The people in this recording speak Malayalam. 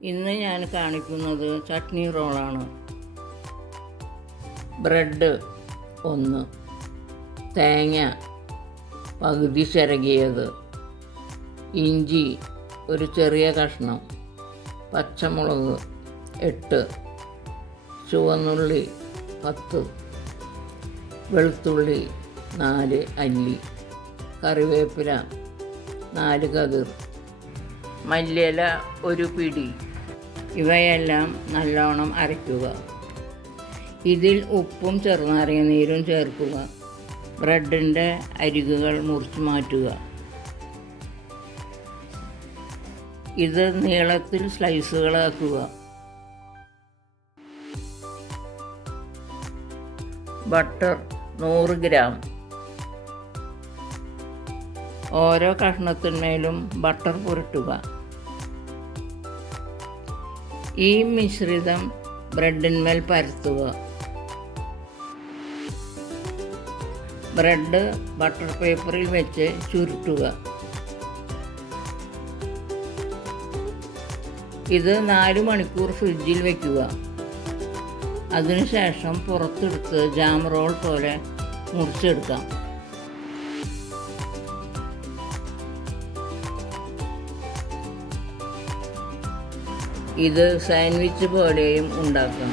ഇന്ന് ഞാൻ കാണിക്കുന്നത് ചട്നി റോളാണ്. ബ്രെഡ് 1, തേങ്ങ പകുതി ചിരകിയത്, ഇഞ്ചി ഒരു ചെറിയ കഷ്ണം, പച്ചമുളക് 8, ചുവന്നുള്ളി 10, വെളുത്തുള്ളി 4 അല്ലി, കറിവേപ്പില 4 കതിർ, മല്ലിയില 1 പിടി. ഇവയെല്ലാം നല്ലോണം അരയ്ക്കുക. ഇതിൽ ഉപ്പും ചെറുനാരങ്ങ നീരും ചേർക്കുക. ബ്രെഡിൻ്റെ അരികുകൾ മുറിച്ച് മാറ്റുക. ഇത് നീളത്തിൽ സ്ലൈസുകളാക്കുക. Butter 100 gram. ഓരോ കഷ്ണത്തിന്മേലും ബട്ടർ പുരട്ടുക. ഈ മിശ്രിതം ബ്രെഡിന്മേൽ പരത്തുക. ബ്രെഡ് ബട്ടർ പേപ്പറിൽ വെച്ച് ചുരുട്ടുക. ഇത് 4 മണിക്കൂർ ഫ്രിഡ്ജിൽ വയ്ക്കുക. അതിനുശേഷം പുറത്തെടുത്ത് ജാം റോൾ പോലെ മുറിച്ചെടുക്കാം. ഇത് സാൻഡ്വിച്ച് പോലെയും ഉണ്ടാക്കാം.